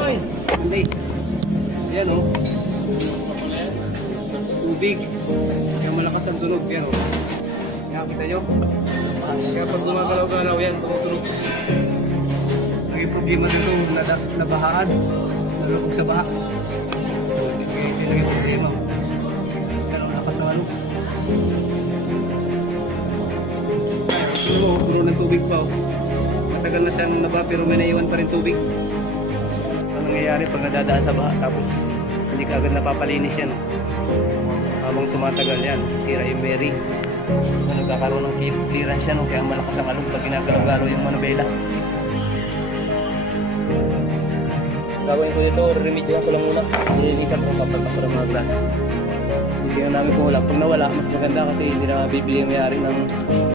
Ay! Hindi. Yan o. Tubig. Kaya malakas ang tunog. Yan o. Kaya kita nyo. Kaya pag gumagalaw-galaw yan, tunog. Naging problema nito, nabahaan. Nalabog sa baha. Hindi naging problema. Pero lakas ang ano. Puno ng tubig pa. Matagal na siyang naba pero may naiwan pa rin tubig. Ano nangyayari pag nadadaan sa baha tapos hindi ka agad napapalinis yan. Habang tumatagal yan, sisira yung Mary. So, nagkakaroon ng clearance yan, kaya malakas ang alog pag ginagalaw-galaw yung manubela. Gagawin ko ito, remedyohan ko lang muna. Nilinisan ko kapag ng mga grasa. Bibigyan namin kung wala. Pag nawala, mas maganda kasi hindi na bibili yung mayari ng